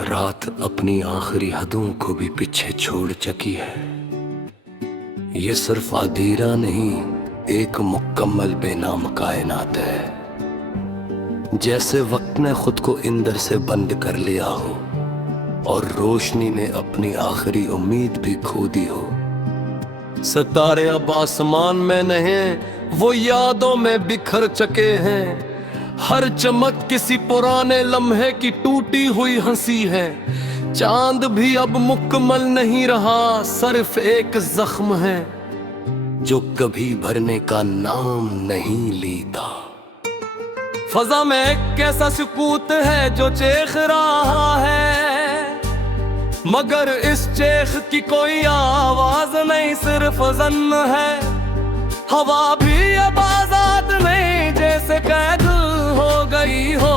रात अपनी आखिरी हदों को भी पीछे छोड़ चुकी है। ये सिर्फ अंधेरा नहीं, एक मुकम्मल बेनाम कायनात है। जैसे वक्त ने खुद को इंदर से बंद कर लिया हो और रोशनी ने अपनी आखिरी उम्मीद भी खो दी हो। सितारे अब आसमान में नहीं, वो यादों में बिखर चुके हैं। हर चमक किसी पुराने लम्हे की टूटी हुई हंसी है। चांद भी अब मुकम्मल नहीं रहा, सिर्फ एक जख्म है जो कभी भरने का नाम नहीं लेता। फजा में एक कैसा सुकूत है जो चेख रहा है, मगर इस चेख की कोई आवाज नहीं, सिर्फ जन्न है। हवा भी अब आजाद नहीं, जैसे कैद हो गई हो,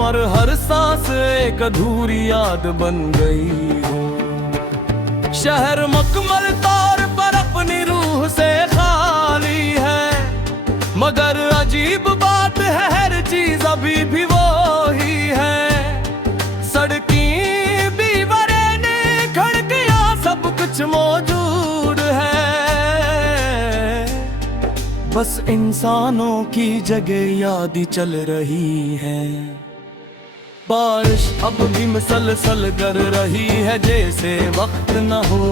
और हर सांस एक अधूरी याद बन गई हो। शहर मुकम्मल तौर पर अपनी रूह से खाली है, मगर अजीब बात है हर चीज अभी भी वो ही है। सड़कें भी बरेने खिड़कियां सब कुछ मौजूद है, बस इंसानों की जगह याद चल रही है। बारिश अब भी मुसलसल कर रही है, जैसे वक्त न हो।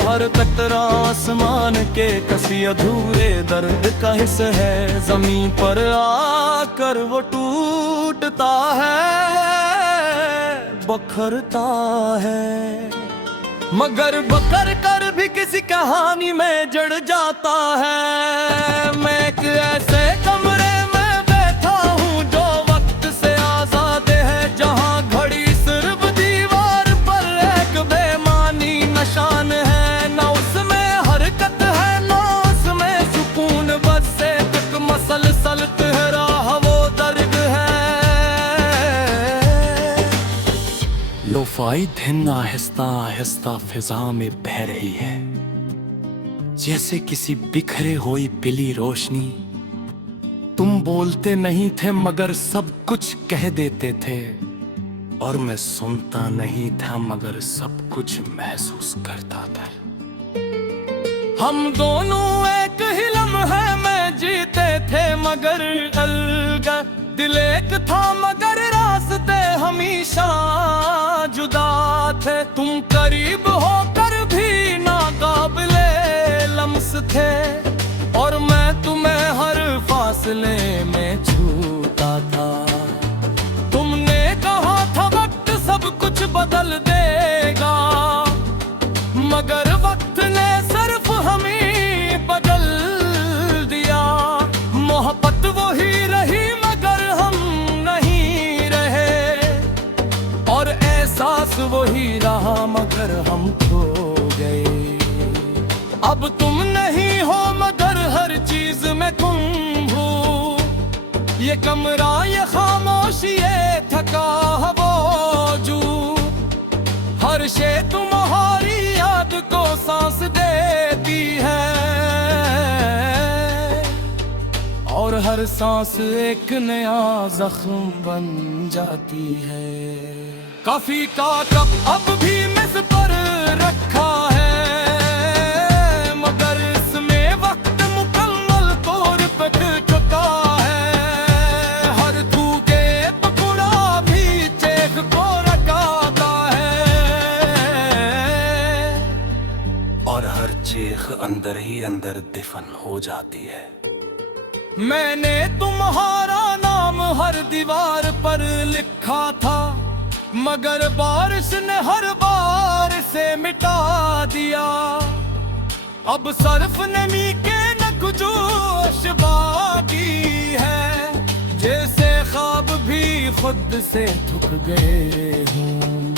हर कतरा आसमान के कसी अधूरे दर्द का हिस्सा है। जमीन पर आकर वो टूटता है, बखरता है, मगर बकर कर भी किसी कहानी में जड़ जाता है। मैं एक ऐसे कमरे में बैठा हूँ जो वक्त से आजाद है, जहाँ घड़ी सिर्फ दीवार पर एक बेमानी निशान है। न उसमें हरकत है न उसमें सुकून, बस एक मसलसल तेरा वो दर्द है। लोफाई धुन आहिस्ता आहिस्ता फिजा में बह रही है, जैसे किसी बिखरे हुई पीली रोशनी। तुम बोलते नहीं थे मगर सब कुछ कह देते थे, और मैं सुनता नहीं था मगर सब कुछ महसूस करता था। हम दोनों एक ही लम्हे में जीते थे मगर अलग, दिल एक था मगर रास्ते हमेशा जुदा थे। तुम करीब होकर भी नाकाबिले लम्स थे, और मैं तुम्हें हर फासले में छूता था। तुमने कहा था वक्त सब कुछ बदल देगा, मगर वक्त ने सिर्फ हमें बदल दिया। मोहब्बत वही रही मगर हम नहीं रहे, और एहसास वही रहा मगर हम खो गए। अब तुम नहीं हो मगर हर चीज में तुम हो। ये कमरा ये खामोशी ये थका वजूद, हर शे तुम्हारी याद को सांस देती है, और हर सांस एक नया जख्म बन जाती है। काफी का कप अब भी मेज पर रखा है, मगर इसमें वक्त मुकम्मल तौर पे चुका है। हर धूके टुकड़ा भी चेख को रखाता है, और हर चेख अंदर ही अंदर दफन हो जाती है। मैंने तुम्हारा नाम हर दीवार पर लिखा था, मगर बारिश ने हर बार से मिटा दिया। अब सिर्फ नमी के नकजोश बाकी है, जैसे ख्वाब भी खुद से थक गए हूँ।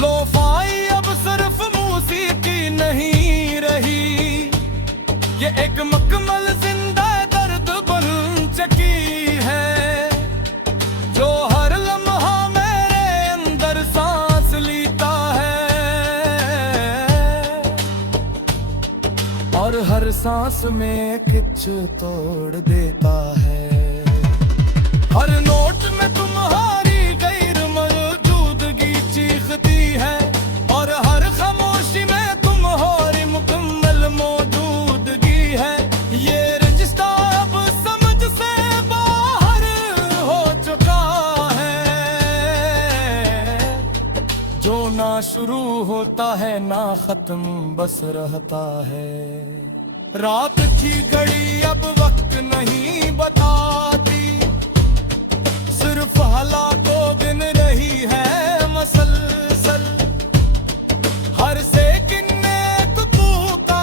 लोफाई अब सिर्फ मौसीकी नहीं रही, ये एक मुकम्मल जिंदा दर्द बन चुकी है, जो हर लम्हा मेरे अंदर सांस लेता है, और हर सांस में कुछ तोड़ देता है। हर नोट में तुम्हारी गैर मौजूद शुरू होता है ना खत्म बस रहता है। रात की घड़ी अब वक्त नहीं बताती, सिर्फ हालातों गिन रही है मसलसल। हर सेकंड में तू का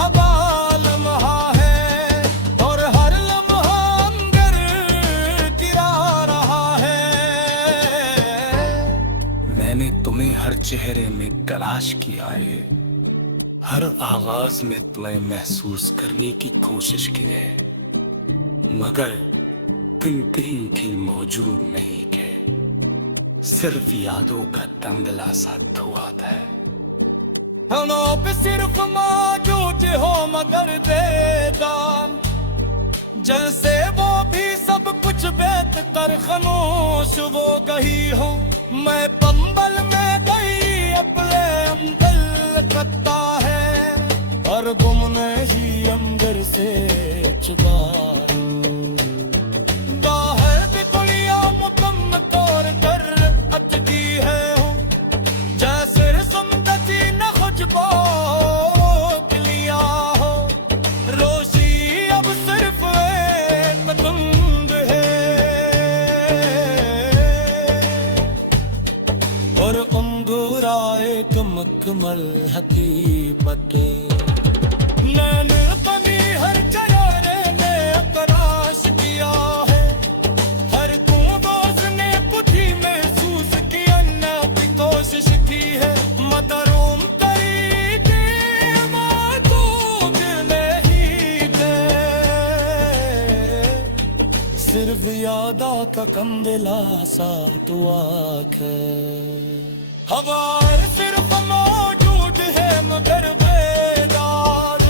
हवा लम्हा है और हर लम्हा अंदर गिरा रहा है। मैंने तुम्हें हर चेहरे में तलाश किया है, हर आवाज में तुम्हें महसूस करने की कोशिश की है, मगर तुम कहीं भी मौजूद नहीं थे। सिर्फ यादों का धुंधला सा धुआं था। हनों पे सिर्फ मौजूद हो मगर बेदाम, जैसे वो भी सब कुछ बेच कर खामोश वो गई हो। मैं पंबल में गई अपने अंदर करता है और गुमने ही अंदर से छुपा। बाहर भी दुनिया मुकम्मल तौर पर अटकी है हो, जैसे सुमदती न खुशबू लिया हो। रोशी अब सिर्फ एक धुंध है और अंधेरा एक मुकम्मल हकीकत। नैन बनी हर चरारे ने तलाश किया है, हर बूंद ने बुद्धि महसूस किया न की कोशिश की है। मदरूम तरीके मौजूद नहीं थे, सिर्फ यादा का कंदिला सा तो आँख। हवा सिर्फ मौजूद है मगर बेदार,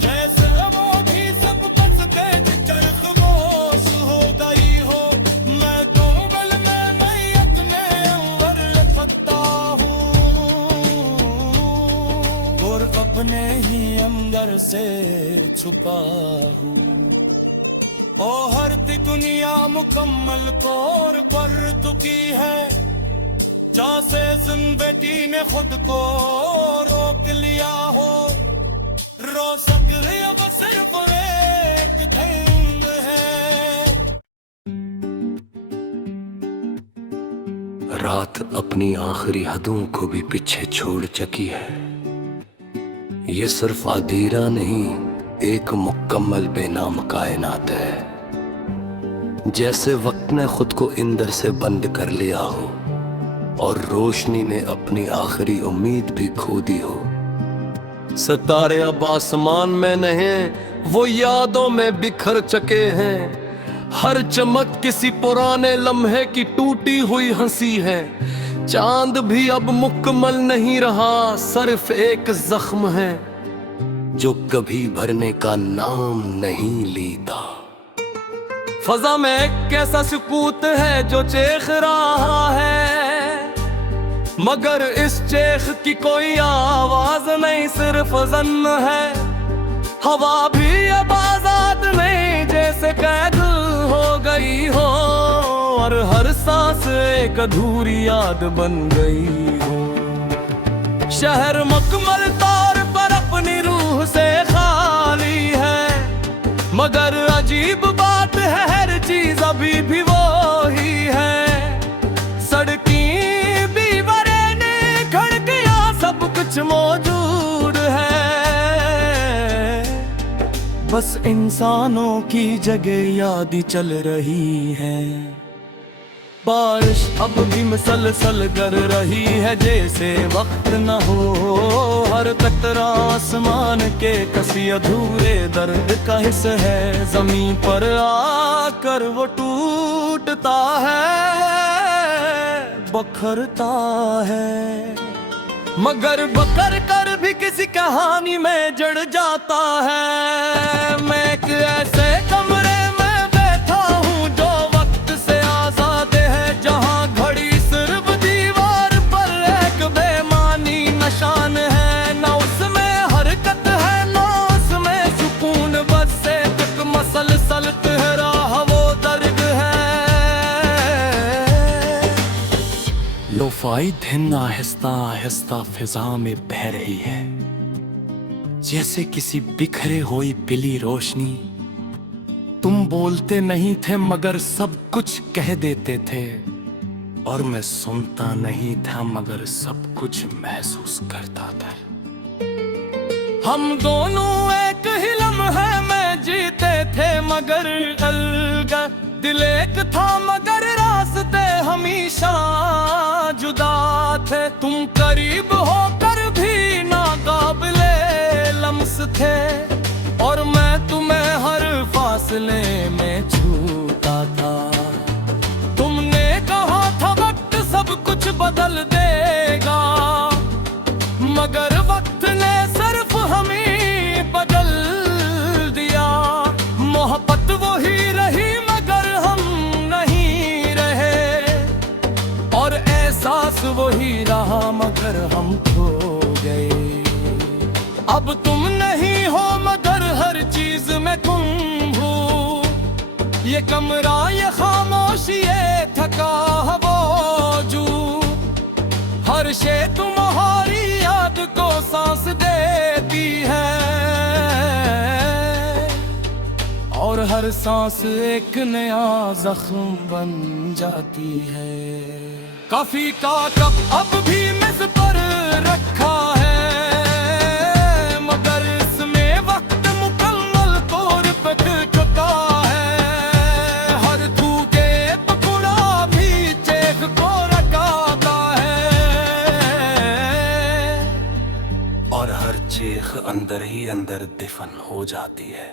जैसे वो भी सब बस गए चरख बोस हो गई हो। मैं डोंगल में मैयत में अंवर सकता हूँ और अपने ही अंदर से छुपा हूँ। ओ हर दुनिया मुकम्मल तौर पर चुकी है, जैसे जिंदगी ने खुद को रोक लिया हो। रोशक अब सिर्फ एक धुंध है। रात अपनी आखिरी हदों को भी पीछे छोड़ चुकी है। ये सिर्फ अंधेरा नहीं एक मुकम्मल बेनाम कायनात है। जैसे वक्त ने खुद को इंदर से बंद कर लिया हो और रोशनी ने अपनी आखिरी उम्मीद भी खो दी हो। सितारे अब आसमान में नहीं वो यादों में बिखर चुके हैं। हर चमक किसी पुराने लम्हे की टूटी हुई हंसी है। चांद भी अब मुकम्मल नहीं रहा, सिर्फ एक जख्म है जो कभी भरने का नाम नहीं लेता। फजा में एक कैसा सुकूत है जो चेख रहा है, मगर इस चेख की कोई आवाज नहीं, सिर्फ जन्न है। हवा भी अब आजाद नहीं, जैसे कैद हो गई हो और हर सांस एक अधूरी याद बन गई हो। शहर मुकम्मल तौर पर अपनी रूह से खाली है, मगर अजीब बात है हर चीज अभी भी वो ही है। सड़की भी वरेने खिड़कियां सब कुछ मौजूद है, बस इंसानों की जगह याद ही चल रही है। बारिश अब भी मसलसल कर रही है, जैसे वक्त न हो। हर कतरा आसमान के कसी अधूरे दर्द का हिस्सा है। जमीन पर आकर वो टूटता है, बखरता है, मगर बकर कर भी किसी कहानी में जड़ जाता है। मैं एक ऐसे कमरे में बैठा हूँ जो वक्त से आजाद है, जहाँ घड़ी सिर्फ दीवार पर एक बेमानी निशान है। न उसमें हरकत है न उसमें सुकून, बस एक मसलसल तेरा वो दर्द है। लो सफाई दिन आहिस्ता आहिस्ता फिजा में बह रही है, जैसे किसी बिखरे हुई पीली रोशनी। तुम बोलते नहीं थे मगर सब कुछ कह देते थे, और मैं सुनता नहीं था मगर सब कुछ महसूस करता था। हम दोनों एक ही लम्हे में जीते थे मगर अलग, दिल एक था मगर रास्ते हमेशा जुदा थे। तुम करीब होकर भी नाकाबिले लम्स थे, और मैं तुम्हें हर फासले में छूता था। तुमने कहा था वक्त सब कुछ बदल देगा, मगर वक्त ने सिर्फ हमें बदल दिया। मोहब्बत वही रही मगर हम नहीं रहे, और एहसास वही रहा मगर हम खो गए। अब तुम नहीं हो मगर हर चीज में गुम हूँ। ये कमरा, ये खामोशी, ये थका वजूद, हर शे तुम्हारी याद को सांस देती है, और हर सांस एक नया जख्म बन जाती है। काफी का कप अब भी मेज पर रखा है, मगर इसमें वक्त मुकम्मल तौर पर चुका है। हर थूके टुकड़ा भी चेख को रखाता है, और हर चेख अंदर ही अंदर दफन हो जाती है।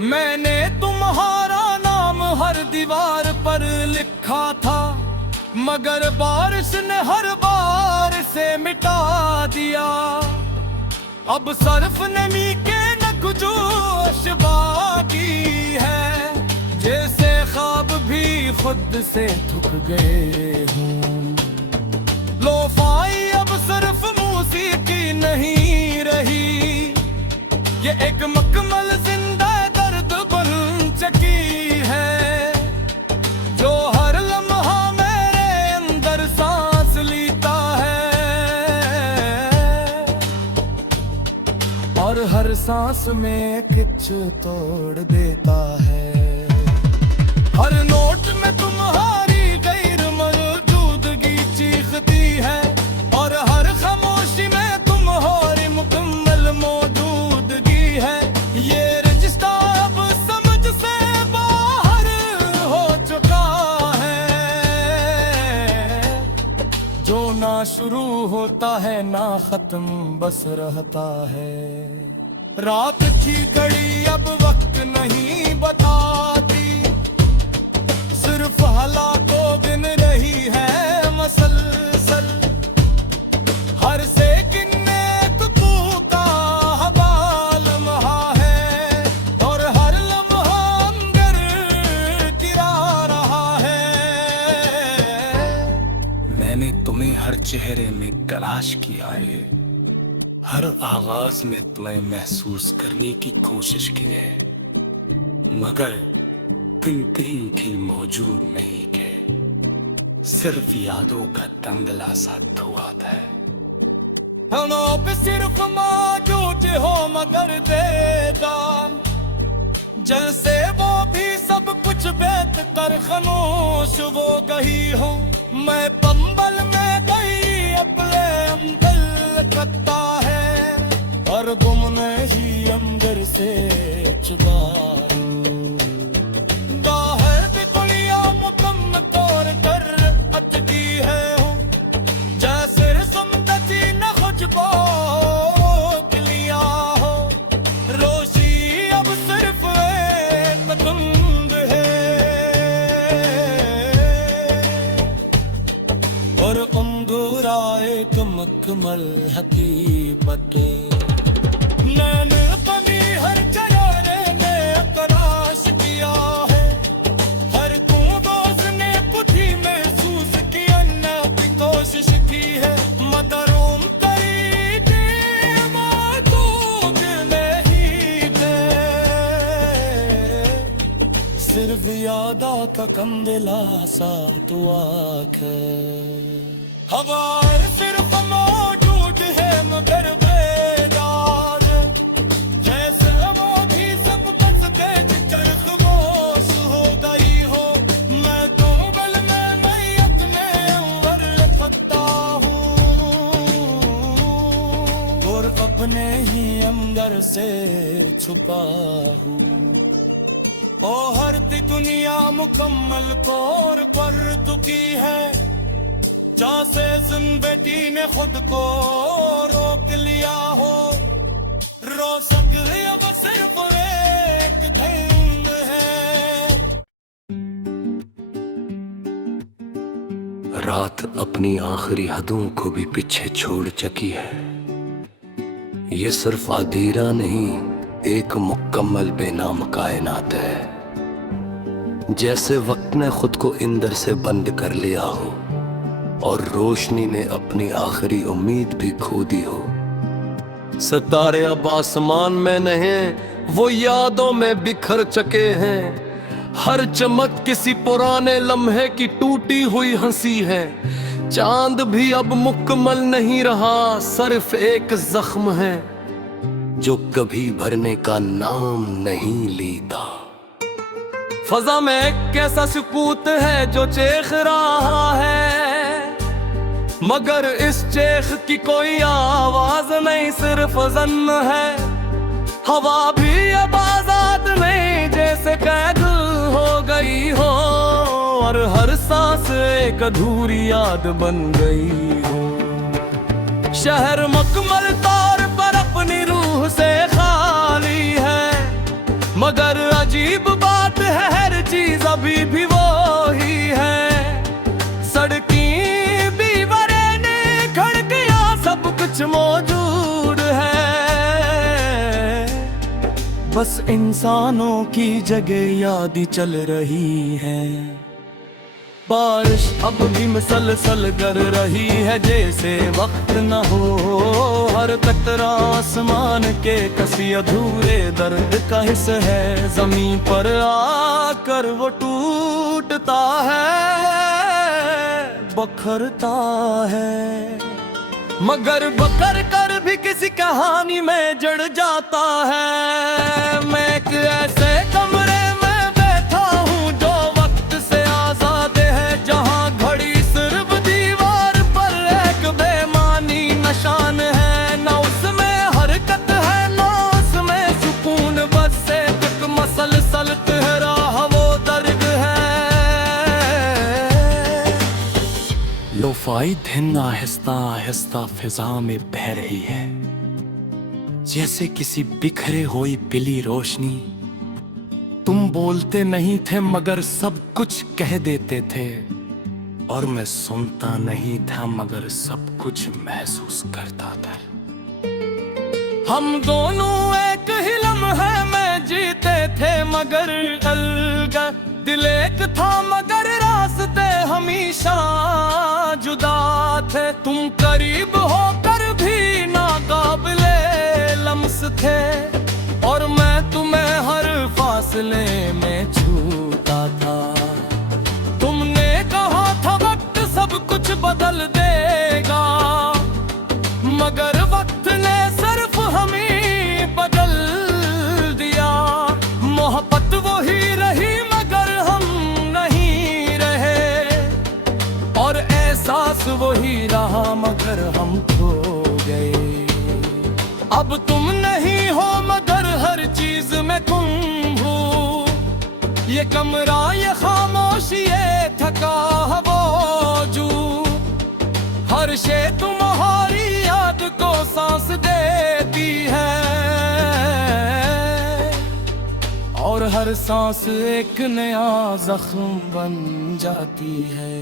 मैंने तुम्हारा नाम हर दीवार पर लिखा था, मगर बारिश ने हर बार से मिटा दिया। अब सर्फ नमी के नकजोश बाकी है, जैसे ख्वाब भी खुद से थक गए हूँ। लोफाई अब सिर्फ मौसीकी नहीं रही, ये एक मुकम्मल जिंदा दर्द बन चुकी है, जो हर लम्हा मेरे अंदर सांस लेता है, और हर सांस में कुछ तोड़ देता है। हर नोट में तुम्हारी गैर मौजूदगी चीखती है, और हर खामोशी में तुम्हारी मुकम्मल मौजूदगी है। ये रिश्ता अब समझ से बाहर हो चुका है, जो ना शुरू होता है ना खत्म बस रहता है। रात की घड़ी अब वक्त नहीं बताती, सिर्फ हालातों गिन रही है मसलसल। हर सेकंड में तू का हवाल लम्हा है, और हर लम्हा अंदर गिरा रहा है। मैंने तुम्हें हर चेहरे में तलाश किया है, हर आगाज में तुम्हें महसूस करने की कोशिश की है, मगर तुम कहीं भी मौजूद नहीं थे। सिर्फ यादों का धुंधला सा धुआं था। हनों पे सिर्फ मौजूद हो मगर बेदान, जैसे वो भी सब कुछ बेत कर खामोश वो गई हो। मैं पंबल में गई अपने अंदर करता है, और गुमने ही अंदर से चुका। बाहर भी कुलिया मुकम्मल तौर पर अटकी है, जैसे सुमदती न खुशबू लिया हो। रोशी अब सिर्फ एक धुंध है, और अंधेरा एक मुकम्मल हकीकत। नैन कभी हर चेहरे ने तलाश किया है, हर दोस्त ने कुछ ही महसूस किया न की कोशिश की है। मदरूम कई थी मौजूद नहीं थे, सिर्फ यादा का कंदिलासा तो आँख हवा सिर्फ मौजूद है मगर बेदार जैसे वो भी सब बस देख कर खामोश हो गई हो मैं तो बल में मैयत में अंवर पत्ता हूँ और अपने ही अंदर से छुपा हूँ ओ हर ती दुनिया मुकम्मल कौर पर चुकी है जहाँ से जिन बेटी ने खुद को रोक लिया हो रोशक अब सिर्फ एक धुंध है। रात अपनी आखिरी हदों को भी पीछे छोड़ चुकी है। ये सिर्फ अंधेरा नहीं एक मुकम्मल बेनाम कायनात है। जैसे वक्त ने खुद को इंदर से बंद कर लिया हो और रोशनी ने अपनी आखिरी उम्मीद भी खो दी हो। सितारे अब आसमान में नहीं वो यादों में बिखर चुके हैं। हर चमक किसी पुराने लम्हे की टूटी हुई हंसी है। चांद भी अब मुकम्मल नहीं रहा सिर्फ एक जख्म है जो कभी भरने का नाम नहीं लेता। फजा में एक ऐसा सुकूत है जो चेख रहा है मगर इस चेख की कोई आवाज नहीं सिर्फ जन्न है। हवा भी अब आजाद नहीं जैसे कैद हो गई हो और हर सांस एक अधूरी याद बन गई हो। शहर मुकम्मल तौर पर अपनी रूह से खाली है मगर अजीब बात है हर चीज अभी भी वो ही है। सड़की भी बरेने खिड़कियां सब कुछ मौजूद है बस इंसानों की जगह याद ही चल रही है। बारिश अब भी मसलसल कर रही है जैसे वक्त न हो। हर कतरा आसमान के कसी अधूरे दर्द का हिस्सा है। जमीन पर आकर वो टूटता है बखरता है मगर बकर कर भी किसी कहानी में जड़ जाता है। मैं एक ऐसे कमरे में बैठा हूँ जो वक्त से आजाद है जहाँ घड़ी सिर्फ दीवार पर एक बेमानी निशान है। न उसमें हरकत है न उसमें सुकून बस एक मसलसल तेरा वो दर्द है। लोफाई धुन आहिस्ता आहिस्ता फिजा में बह रही है जैसे किसी बिखरे हुई पीली रोशनी। तुम बोलते नहीं थे मगर सब कुछ कह देते थे और मैं सुनता नहीं था मगर सब कुछ महसूस करता था। हम दोनों एक ही लम्हे में जीते थे मगर अलग दिल एक था मगर रास्ते हमेशा जुदा थे। तुम करीब होकर भी नाकाबिले लम्स थे और मैं तुम्हें हर फासले में छूता था। तुमने कहा था वक्त सब कुछ बदल देगा मगर वक्त ने सिर्फ हमें बदल दिया। मोहब्बत वही रही मगर हम नहीं रहे और एहसास वही रहा मगर हम खो गए। अब तुम नहीं हो मगर हर चीज में तुम हो। ये कमरा ये खामोशी ये थका वजू हर शे तुम्हारी याद को सांस देती है और हर सांस एक नया जख्म बन जाती है।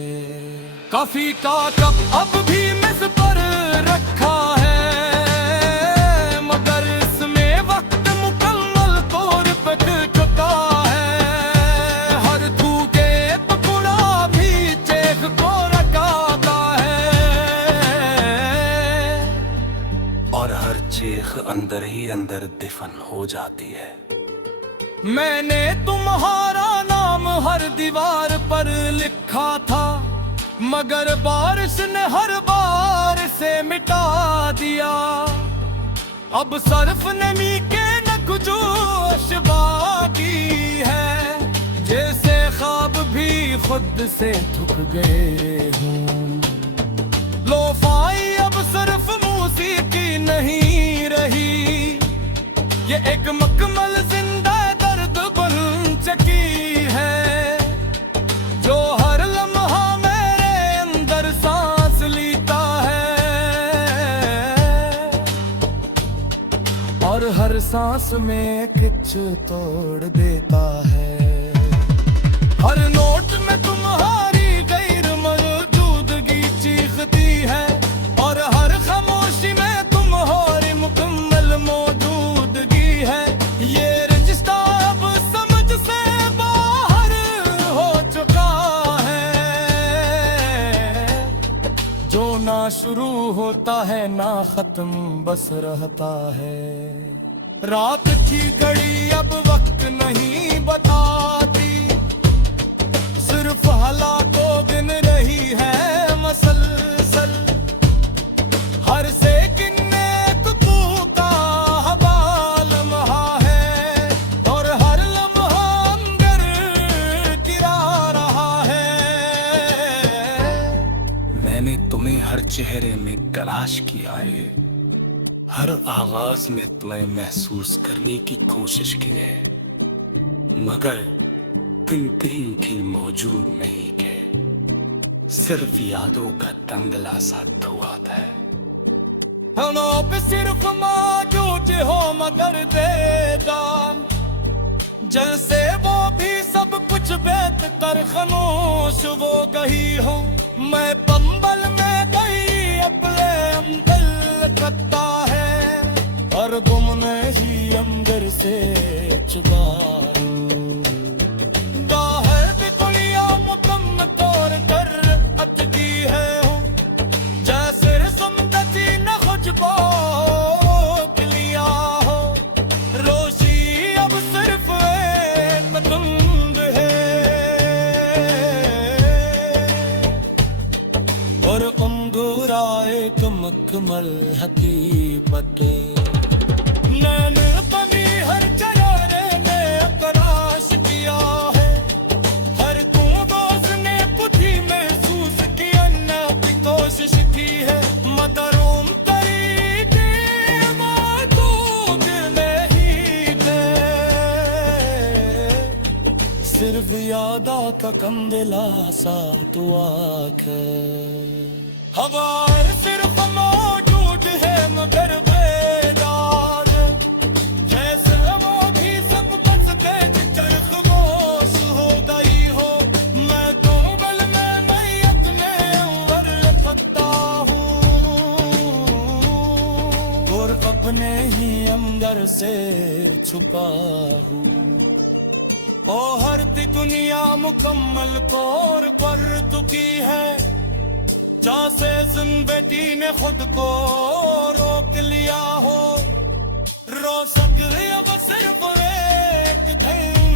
काफी का कप अब भी मेज पर रखा है मगर इसमें वक्त मुकम्मल तौर पर चुका है। हर थूके पकड़ा भी चेख को रखाता है और हर चेख अंदर ही अंदर दफन हो जाती है। मैंने तुम्हारा नाम हर दीवार पर लिखा था, मगर बारिश ने हर बार से मिटा दिया। अब सर्फ नमी के नकजोश बाकी है, जैसे ख्वाब भी खुद से थक गए हूँ। लोफाई अब सिर्फ मौसीकी नहीं रही, ये एक मुकम्मल जिंदा दर्द बन चुकी है, जो हर लम्हा मेरे अंदर सांस लेता है, और हर सांस में कुछ तोड़ देता है। हर नोट में तुम्हारी गैर मौजूदगी चीखती है, और हर खामोशी में तुम्हारी मुकम्मल मौजूदगी है। ये रिश्ता अब समझ से बाहर हो चुका है, जो ना शुरू होता है ना खत्म बस रहता है। रात की घड़ी अब वक्त नहीं बताती, सिर्फ हालातों गिन रही है मसलसल। हर सेकंड एक तू का हवा लम्हा है, और हर लम्हा अंदर गिरा रहा है। मैंने तुम्हें हर चेहरे में तलाश किया है, हर आगाज में तुम्हें महसूस करने की कोशिश की है, मगर तुम कहीं भी मौजूद नहीं थे। सिर्फ यादों का तंगला सा धुआं था। हम पे सिर्फ मौजूद हो मगर बेदान, जैसे वो भी सब कुछ बेत कर खामोश वो गई हो। मैं पंबल में गई अपने अंदर करता है, और गुमने ही अंदर से चुका। बाहर भी दुनिया मुकम्मल तौर पर अटकी है, जैसे रस्मती न खुशबू लिया हो। रोशी अब सिर्फ एक धुंध है, और अंगूरा एक मुकम्मल हकीकत। नैन कमी हर चेहरे ने तलाश किया है, हर तूबोज ने खुद ही महसूस किया ना की कोशिश की है। मदरूम करी थी मौजूद नहीं थे, सिर्फ यादा का कंदिला सा तू आँख। हवा सिर्फ मौजूद है मगर बेदाग, जैसे वो भी सब फंस गए चरख खामोश हो गई हो। मैं कोमल में मैयत में उबर सकता हूँ, और अपने ही अंदर से छुपा हूँ। ओ हर दी दुनिया मुकम्मल तौर पर दुखी है, जैसे जिंदगी ने खुद को रोक लिया हो। रो सकते अब सिर्फ एक दिन